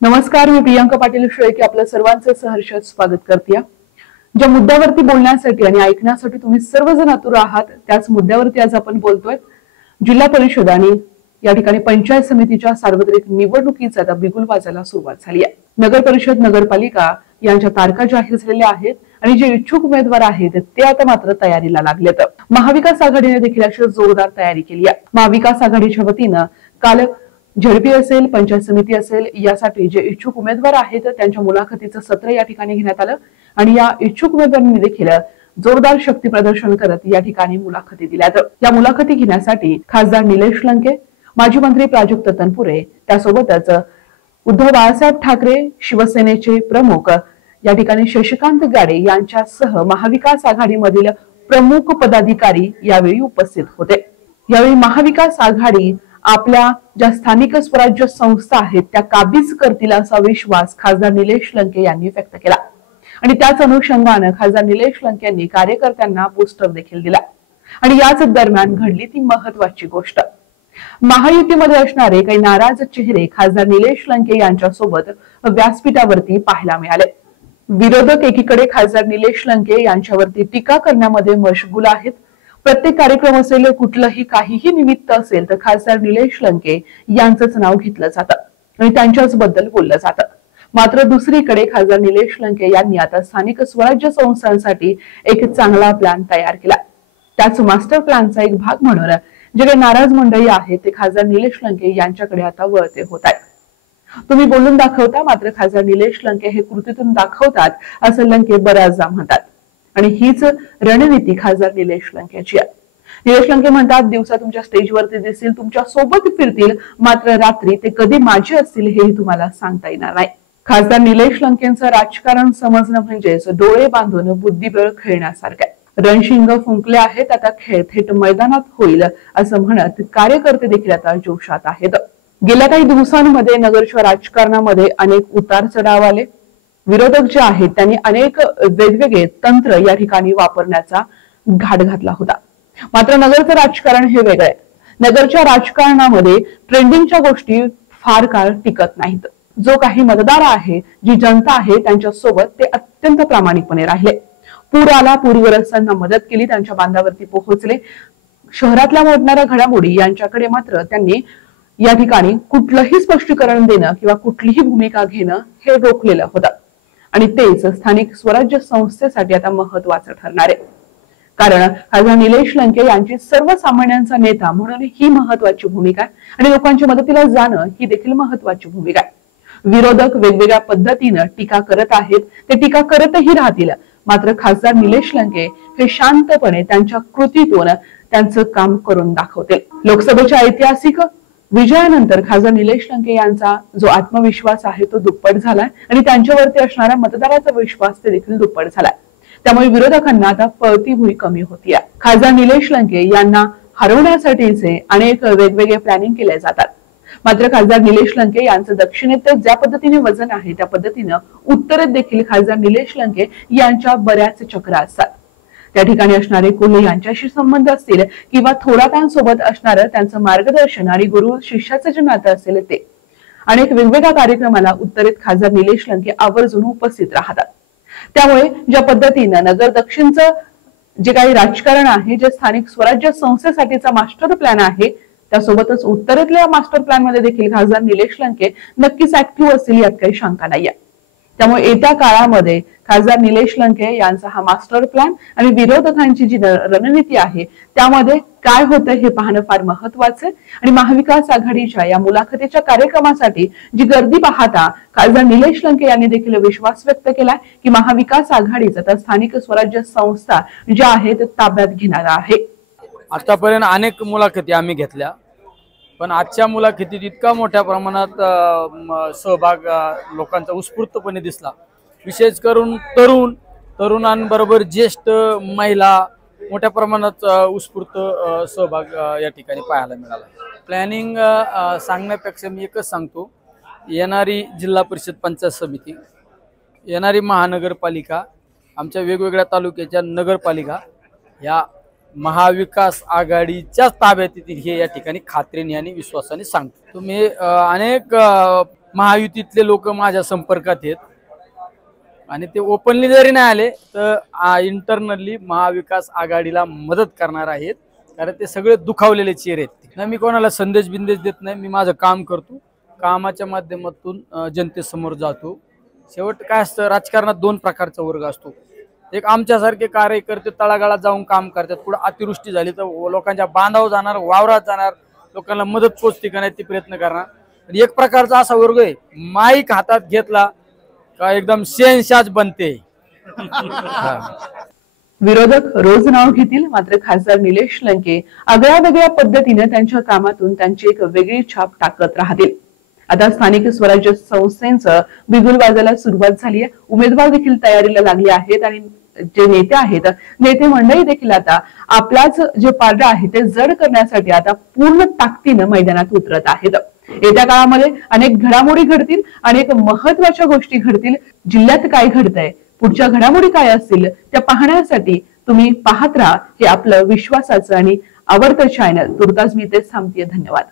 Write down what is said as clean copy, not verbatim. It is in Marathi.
नमस्कार, मी प्रियंका पाटील शेळके आपलं सर्वांचं सहर्ष स्वागत करते। ज्या मुद्द्यावरती बोलण्यासाठी आणि ऐकण्यासाठी तुम्ही सर्वजण आतुर आहात त्याच मुद्द्यावरती आज आपण बोलतोय। जिल्हा परिषद आणि या ठिकाणी पंचायत समितीच्या सार्वत्रिक निवडणुकीचा आता बिगुल वाजायला सुरुवात झाली आहे। नगर परिषद नगरपालिका यांच्या तारखा जाहीर झालेल्या आहेत आणि जे इच्छुक उमेदवार आहेत ते आता मात्र तयारीला लागलेत। महाविकास आघाडीने देखील अशी जोरदार तयारी केली आहे। महाविकास आघाडीच्या वतीनं काल झडपी असेल, पंचायत समिती असेल, यासाठी जे इच्छुक उमेदवार आहेत त्यांच्या मुलाखतीचं सत्र या ठिकाणी घेण्यात आलं आणि या इच्छुक उमेदवारांनी देखील जोरदार शक्ती प्रदर्शन करत या ठिकाणी मुलाखती दिल्या। या मुलाखती घेण्यासाठी खासदार निलेश लंके, माजी मंत्री प्राजक्त तनपुरे, त्यासोबतच उद्धव बाळासाहेब ठाकरे, शिवसेनेचे प्रमुख या ठिकाणी शशिकांत गाडे यांच्यासह महाविकास आघाडीमधील प्रमुख पदाधिकारी यावेळी उपस्थित होते। यावेळी महाविकास आघाडी आपल्या ज्या स्थानिक स्वराज्य संस्था आहेत त्या काबीज करतील असा विश्वास खासदार निलेश लंके यांनी व्यक्त केला आणि त्याच अनुषंगाने खासदार निलेश लंके यांनी कार्यकर्त्यांना पोस्टर देखील दिला आणि याच दरम्यान घडली ती महत्त्वाची गोष्ट। महायुतीमध्ये असणारे काही नाराज चेहरे खासदार निलेश लंके यांच्यासोबत व्यासपीठावरती पाहायला मिळाले। विरोधक एकीकडे खासदार निलेश लंके यांच्यावरती टीका करण्यामध्ये मशगूल आहेत। प्रत्येक कार्यक्रम असेल, कुठलंही काहीही निमित्त असेल तर खासदार निलेश लंके यांचंच नाव घेतलं जातं आणि त्यांच्याच बद्दल बोललं जातं। मात्र दुसरीकडे खासदार निलेश लंके यांनी आता स्थानिक स्वराज्य संस्थांसाठी एक चांगला प्लॅन तयार केला। त्याच मास्टर प्लॅनचा एक भाग म्हणून जे काही नाराज मंडळी आहेत ते खासदार निलेश लंके यांच्याकडे आता वळते होत आहेत। तुम्ही बोलून दाखवता, मात्र खासदार निलेश लंके हे कृतीतून दाखवतात असं लंके बऱ्याचदा म्हणतात आणि हीच रणनीती खासदार निलेश लंकेची आहे। निलेश लंके म्हणतात, दिवसा तुमच्या स्टेजवरती दिसतील, तुमच्या सोबत फिरतील, मात्र रात्री ते कधी माझे असतील हेही तुम्हाला सांगता येणार नाही। खासदार निलेश लंकेंचं राजकारण समजणं म्हणजेच डोळे बांधून बुद्धिबळ खेळण्यासारखं। रणशिंग फुंकले आहेत, आता खेळ थेट मैदानात होईल असं म्हणत कार्यकर्ते देखील आता जोशात आहेत। गेल्या काही दिवसांमध्ये नगरच्या राजकारणामध्ये अनेक उतार चढाव आले। विरोधक जे आहेत त्यांनी अनेक वेगवेगळे तंत्र या ठिकाणी वापरण्याचा घाट घातला होता। मात्र नगरचं राजकारण हे वेगळं आहे। नगरच्या राजकारणामध्ये ट्रेंडिंगच्या गोष्टी फार काळ टिकत नाहीत। जो काही मतदार आहे, जी जनता आहे, त्यांच्या सोबत ते अत्यंत प्रामाणिकपणे राहिले। पूर आला, पूरग्रस्तांना मदत केली, त्यांच्या बांधावरती पोहोचले। शहरातल्या घडणाऱ्या घडामोडी यांच्याकडे मात्र त्यांनी या ठिकाणी कुठलंही स्पष्टीकरण देणं किंवा कुठलीही भूमिका घेणं हे रोखलेलं होतं आणि तेच स्थानिक स्वराज्य संस्थेसाठी आता महत्त्वाचं ठरणार आहे। कारण खासदार निलेश लंके यांची सर्वसामान्यांचा नेता म्हणून ही महत्त्वाची भूमिका आहे आणि लोकांच्या मदतीला जाणं ही देखील महत्त्वाची भूमिका आहे। विरोधक वेगवेगळ्या पद्धतीने टीका करत आहेत, ते टीका करतही राहतील, मात्र खासदार निलेश लंके हे शांतपणे त्यांच्या कृतीतून त्यांचं काम करून दाखवतील। लोकसभेच्या ऐतिहासिक विजयानंतर खासदार निलेश लंके यांचा जो आत्मविश्वास आहे तो दुप्पट झालाय आणि त्यांच्यावरती असणारा मतदाराचा विश्वास ते देखील दुप्पट झालाय। त्यामुळे विरोधकांना आता पळती भुई कमी होतीये। खासदार निलेश लंके यांना हरवण्यासाठीचे अनेक वेगवेगळे प्लॅनिंग केले जातात, मात्र खासदार निलेश लंके यांचं दक्षिणेत ज्या पद्धतीने वजन आहे त्या पद्धतीनं उत्तरेत देखील खासदार निलेश लंके यांच्या बऱ्याच चक्रा असतात। त्या ठिकाणी असणारे कोल्हे यांच्याशी संबंध असतील किंवा थोरातांसोबत असणारं त्यांचं मार्गदर्शन आणि गुरु शिष्याचं जे नातं असेल ते अनेक वेगवेगळ्या कार्यक्रमाला उत्तरेत खासदार निलेश लंके आवर्जून उपस्थित राहतात। त्यामुळे ज्या पद्धतीनं नगर दक्षिणचं जे काही राजकारण आहे, जे स्थानिक स्वराज्य संस्थेसाठीचा मास्टर प्लॅन आहे, त्यासोबतच उत्तरेतल्या मास्टर प्लॅन मध्ये देखील खासदार निलेश लंके नक्कीच ऍक्टिव्ह असतील यात काही शंका नाहीये। त्यामुळे येत्या काळामध्ये खासदार निलेश लंके यांचा हा मास्टर प्लॅन आणि विरोधकांची जी रणनीती आहे त्यामध्ये काय होतं हे पाहणं फार महत्त्वाचं आहे आणि महाविकास आघाडीच्या या मुलाखतीच्या कार्यक्रमासाठी जी गर्दी पाहता खासदार निलेश लंके यांनी देखील विश्वास व्यक्त केलाय की महाविकास आघाडीचा तर स्थानिक स्वराज्य संस्था ज्या आहेत ताब्यात घेणार आहे। आतापर्यंत अनेक मुलाखती आम्ही घेतल्या, पण आजच्या मुलाखतीत इतका मोठ्या प्रमाणात सहभाग लोकांचा उत्स्फूर्तपणे दिसला। विशेष करून तरुणांबरोबर ज्येष्ठ महिला मोठ्या प्रमाणात उत्स्फूर्त सहभाग या ठिकाणी पाहायला मिळाला। प्लॅनिंग सांगण्यापेक्षा मी एकच सांगतो, येणारी जिल्हा परिषद पंचायत समिती, येणारी महानगरपालिका, आमच्या वेगवेगळ्या तालुक्याच्या नगरपालिका या महाविकास आघाडीच्या ताब्यात येतील हे या ठिकाणी खात्रीने आणि विश्वासाने सांगतो। तुम्ही अनेक महायुतीतले लोक माझ्या संपर्कात आहेत आणि ते ओपनली जरी नाही आले तर इंटरनली महाविकास आघाडीला मदत करणार आहेत, कारण ते सगळे दुखावलेले चेहरे आहेत. नाही, मी कोणाला संदेश बिंदेश देत नाही. मी माझं काम करतो, कामाच्या माध्यमातून जनतेसमोर जातो. शेवट काय असतं, राजकारणात दोन प्रकारचा वर्ग असतो. एक आमच्यासारखे कार्यकर्ते तळागाळात जाऊन काम करतात, कुठं अतिवृष्टी झाली तर लोकांच्या बांधावर जाणार, वावरात जाणार, लोकांना मदत पोचते का नाही ते प्रयत्न करणार. आणि एक प्रकारचा असा वर्ग आहे, माईक हातात घेतला का एकदम शहनशाह बनते. विरोधक रोज नाव घेतील, मात्र खासदार निलेश लंके आगळ्या वेगळ्या पद्धतीने त्यांच्या कामातून त्यांची एक वेगळी छाप टाकत राहतील. आता स्थानिक स्वराज्य संस्थेचं बिगुल वाजायला सुरुवात झाली आहे. उमेदवार देखील तयारीला लागले आहेत आणि जे नेते आहेत, नेते मंडळी देखील आता आपलाच जे पारडं आहे ते जड करण्यासाठी आता पूर्ण ताकदीनं मैदानात उतरत आहेत. येत्या काळामध्ये अनेक घडामोडी घडतील, अनेक महत्वाच्या गोष्टी घडतील. जिल्ह्यात काय घडतंय, पुढच्या घडामोडी काय असतील त्या पाहण्यासाठी तुम्ही पाहत राहा. हे आपलं विश्वासाचं आणि आवडतं चॅनल. तुर्तास मी इथेच थांबतेय. धन्यवाद.